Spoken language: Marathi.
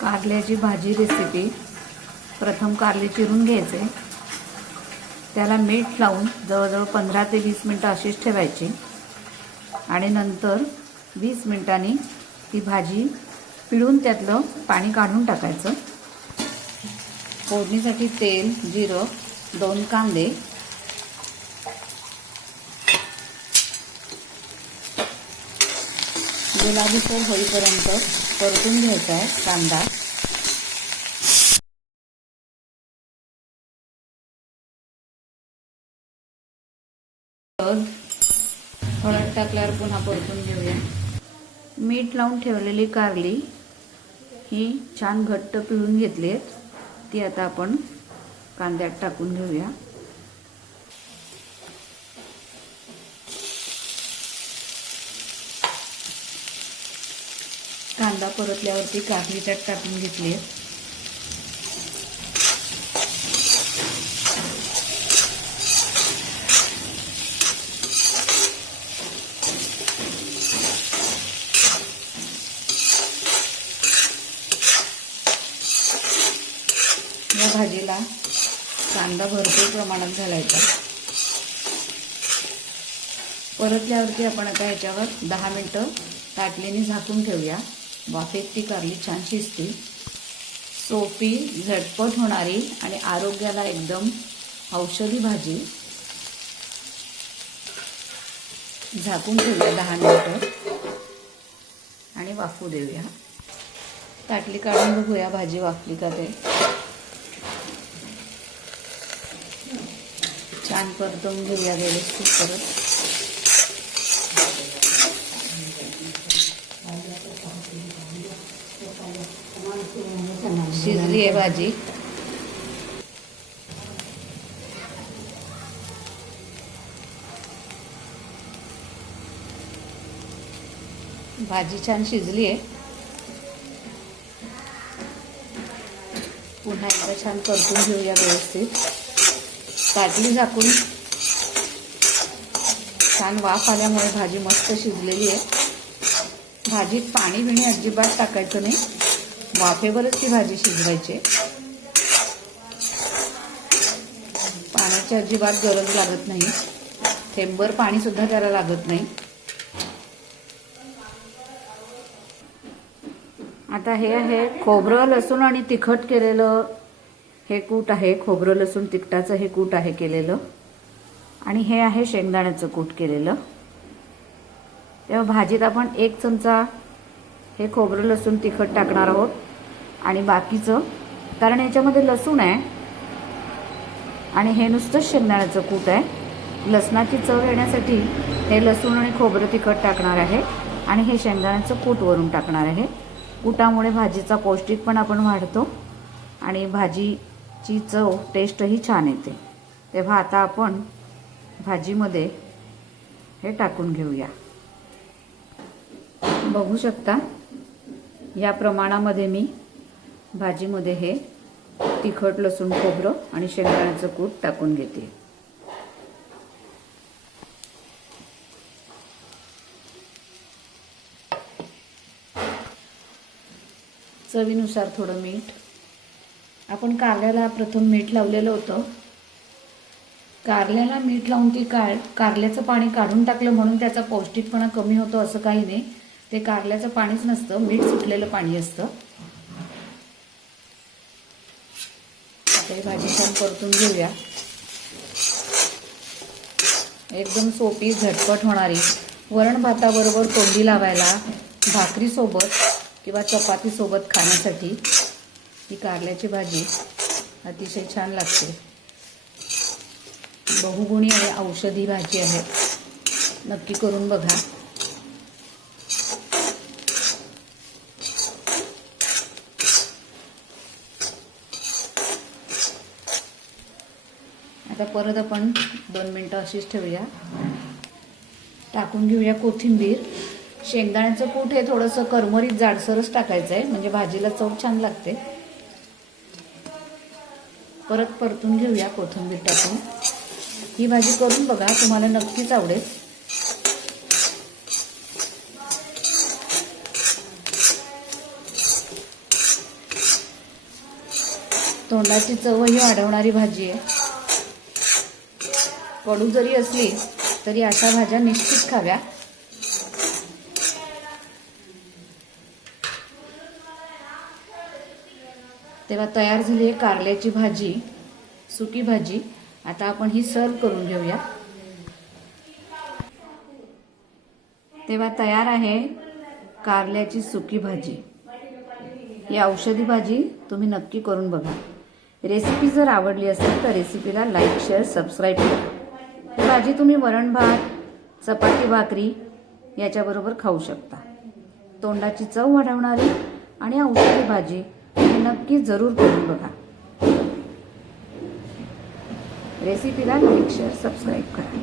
कारल्याची भाजी रेसिपी प्रथम कारले चिरून घ्यायचे. त्याला मीठ लावून जवळजवळ पंधरा ते वीस मिनटं अशीच ठेवायची. आणि नंतर वीस मिनटांनी ती भाजी पिळून त्यातलं पाणी काढून टाकायचं. फोडणीसाठी तेल जिरं दोन कांदे. गुलाबीसर होईपर्यंत परतून घ्यायचा आहे कांदा. हळद टाकल्यावर पुन्हा परतून घेऊया. मीठ लावून ठेवलेली कारली ही छान घट्ट पिळून घेतली आहेत. ती आता आपण कांद्यात टाकून घेऊया. कांदा परतल्यावरती काकडी त्यात टाकून घेतली आहे. या भाजीला कांदा भरपूर प्रमाणात घालायचा. परतल्यावरती आपण आता याच्यावर दहा मिनटं ताटलीने झाकून ठेवूया. वाफेत ती कारली छान शिजतील सोपी झटपट होणारी आणि आरोग्याला एकदम औषधी भाजी. झाकून ठेवूया दहा मिनटं. आणि वाफू देऊया. ताटली काढून बघूया भाजी वाफली का ते. छान परतवून घेऊया व्यवस्थित परत. शिजली आहे भाजी. भाजी छान शिजली आहे. पुन्हा एकदा छान परतून घेऊया व्यवस्थित. ताटली झाकून. छान वाफ आल्यामुळे भाजी मस्त शिजलेली आहे. भाजीत पाणी बिणी अजिबात टाकायचं नाही. वाफेवरच ती भाजी शिजवायची. पाण्याची अजिबात गरज लागत नाही. थेंबर पाणी सुद्धा त्याला लागत नाही. आता हे आहे खोबरं लसूण आणि तिखट केलेलं हे कूट आहे. खोबरं लसूण तिखटाचं हे कूट आहे केलेलं. आणि हे आहे शेंगदाण्याचं कूट केलेलं. तेव्हा भाजीत आपण एक चमचा हे खोबरं लसूण तिखट टाकणार आहोत. आणि बाकीचं कारण याच्यामध्ये लसूण आहे. आणि हे नुसतंच शेंगदाण्याचं कूट आहे. लसणाची चव येण्यासाठी हे लसूण आणि खोबरं तिखट टाकणार आहे. आणि हे शेंगदाण्याचं कूट वरून टाकणार आहे. कुटामुळे भाजीचा पौष्टिक पण आपण वाढतो. आणि भाजीची चव टेस्टही छान येते. तेव्हा आता आपण भाजीमध्ये हे टाकून घेऊया. बघू शकता? या प्रमाणामध्ये मी भाजीमध्ये हे तिखट लसूण खोबरं आणि शेंगदाण्याचं कूट टाकून घेते. चवीनुसार थोडं मीठ. आपण कारल्याला प्रथम मीठ लावलेलं होतं. कारल्याला मीठ लावून ती कार कारल्याचं पाणी काढून टाकलं म्हणून त्याचा पौष्टिकपणा कमी होतो असं काही नाही. ते कारल्याचं पाणीच नसतं मीठ सुटलेलं पाणी असतं. आता ही भाजी छान परतून घेऊया. एकदम सोपी झटपट होणारी. वरण भाताबरोबर तोंडी लावायला भाकरीसोबत किंवा चपातीसोबत खाण्यासाठी ही कारल्याची भाजी अतिशय छान लागते. बहुगुणी आणि औषधी भाजी आहे. नक्की करून बघा. आता परत आपण दोन मिनटं अशीच ठेवूया. टाकून घेऊया कोथिंबीर. शेंगदाण्याचं कूट हे थोडंसं करमरीत जाडसरच टाकायचं आहे म्हणजे भाजीला चव छान लागते. परत परतून घेऊया कोथिंबीर टाकून. ही भाजी करून बघा तुम्हाला नक्कीच आवडेल. तोंडाची चवही वाढवणारी भाजी आहे. कडू जरी असली तरी अशा भाज्या निश्चित खाव्या. तेव्हा तयार झाली आहे कारल्याची भाजी सुकी भाजी. आता आपण ही सर्व करून घेऊया. तेव्हा तयार आहे कारल्याची सुकी भाजी. ही औषधी भाजी तुम्ही नक्की करून बघा. रेसिपी जर आवडली असेल तर रेसिपीला लाईक शेअर सबस्क्राईब करा. भाजी तुम्ही वरण भात चपाती भाकरी याच्याबरोबर खाऊ शकता. तोंडाची चव वाढवणारी आणि औषधी भाजी हे नक्की जरूर करून बघा. रेसिपीला लाईक शेअर सबस्क्राईब करा.